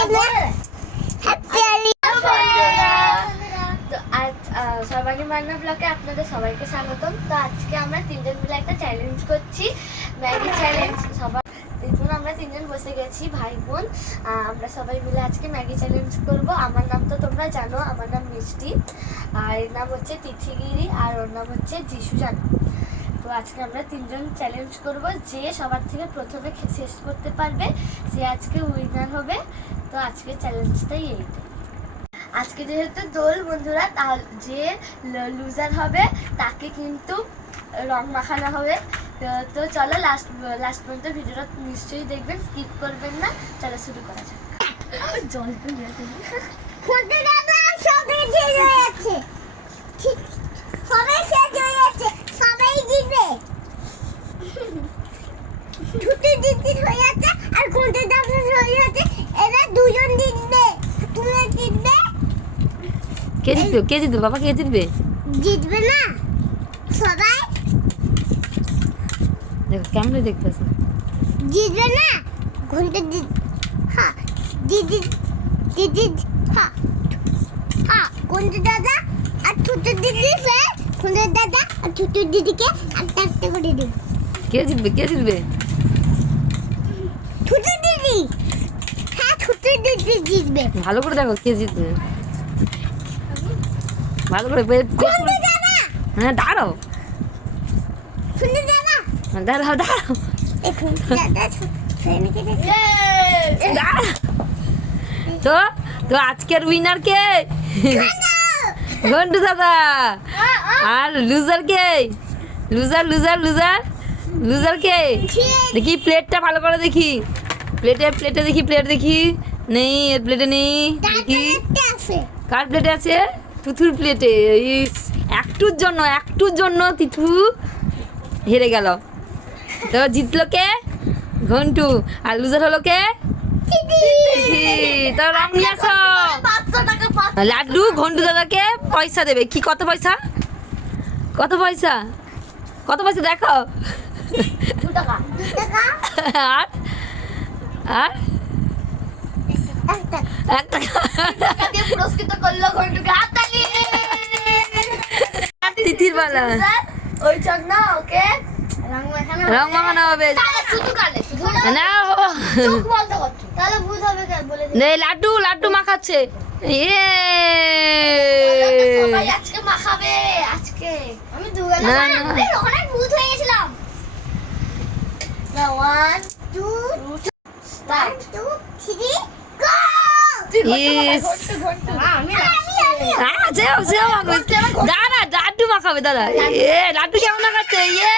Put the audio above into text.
আজ মান্না ব্লকে আপনাদের সবাইকে স্বাগতম। তো আজকে আমরা তিনজন মিলে একটা চ্যালেঞ্জ করছি, ম্যাগি চ্যালেঞ্জ সবার আমরা তিনজন বসে গেছি, ভাই, বোন। আমরা সবাই মিলে আজকে ম্যাগি চ্যালেঞ্জ করব। আমার নাম তো তোমরা জানো, আমার নাম মিষ্টি। আর এর নাম হচ্ছে তিথিগিরি, আর ওর নাম হচ্ছে যিশু জানো তো আজকে আমরা তিনজন চ্যালেঞ্জ করব যে সবার থেকে প্রথমে শেষ করতে পারবে সে আজকে উইনার হবে। তো আজকে চ্যালেঞ্জটাই এইটাই। আজকে যেহেতু দোল বন্ধুরা তাহলে যে লুজার হবে তাকে কিন্তু রং মাখানো হবে। তো- তো চলো লাস্ট লাস্ট পর্যন্ত ভিডিওটা নিশ্চয়ই দেখবেন স্কিপ করবেন না। চলো শুরু করা যাক। জল তো নিয়ে আসি। আর কোনটা দাম হয়ে আছে এরা দুজন জিতবে। তুমি জিতবে? কে জিতবে? কে জিতবে? বাবা কে জিতবে? জিতবে না। সবাই? দেখো কেমন দেখতেছে জিতবে না? ঘণ্টা দি হ্যাঁ দিদি দিদি হ্যাঁ হ্যাঁ ঘণ্টা দাদা? আর ছোট দিদি সে ঘণ্টা দাদা? আর ছোট দিদিকে একটা একটা করে দেব। কে জিতবে? কে জিতবে ছোট দিদি হ্যাঁ ছোট দিদি জিতবে। ভালো করে দেখো কে জিতবে। ভালো করে হ্যাঁ দাঁড়াও। হ্যাঁ, দাঁড়াও দাঁড়াও! দাঁড়াও। তো তো আজকের উইনার কে? ঘন্টু দাদা। আর লুজার কে? লুজার লুজার লুজার লুজার কে? দেখি প্লেটটা ভালো করে দেখি। প্লেটে প্লেটে দেখি প্লেট দেখি। নেই এর প্লেটে নেই। দেখি কার প্লেটে আছে? তুথুর প্লেটে একটুর জন্য একটুর জন্য তিথু হেরে গেল। তো জিতলো কে? ঘন্টু। আর লুজার হলো কে? তো রং নিয়ে আসো। লাড্ডু ঘন্টু দাদাকে পয়সা দেবে। কি কত পয়সা? কত পয়সা? কত পয়সা দেখো? আর আর একটা এক টাকা টাকা দিয়ে পুরস্কৃত করল ঘন্টুকে। হাততালি! তিথির বেলা ওই জন্য ওকে? রং মাখানো হবে। না। লাড্ডু লাড্ডু মাখাচ্ছে। ইয়ে! আজকে মাখাবে আজকে। আমি দুবেলা ওখানে ভূত হয়ে গেছিলাম। ইস। যেও যেও দাদা লাড্ডু মাখাবে দাদা। এ লাড্ডু কেমন খাচ্ছে ইয়ে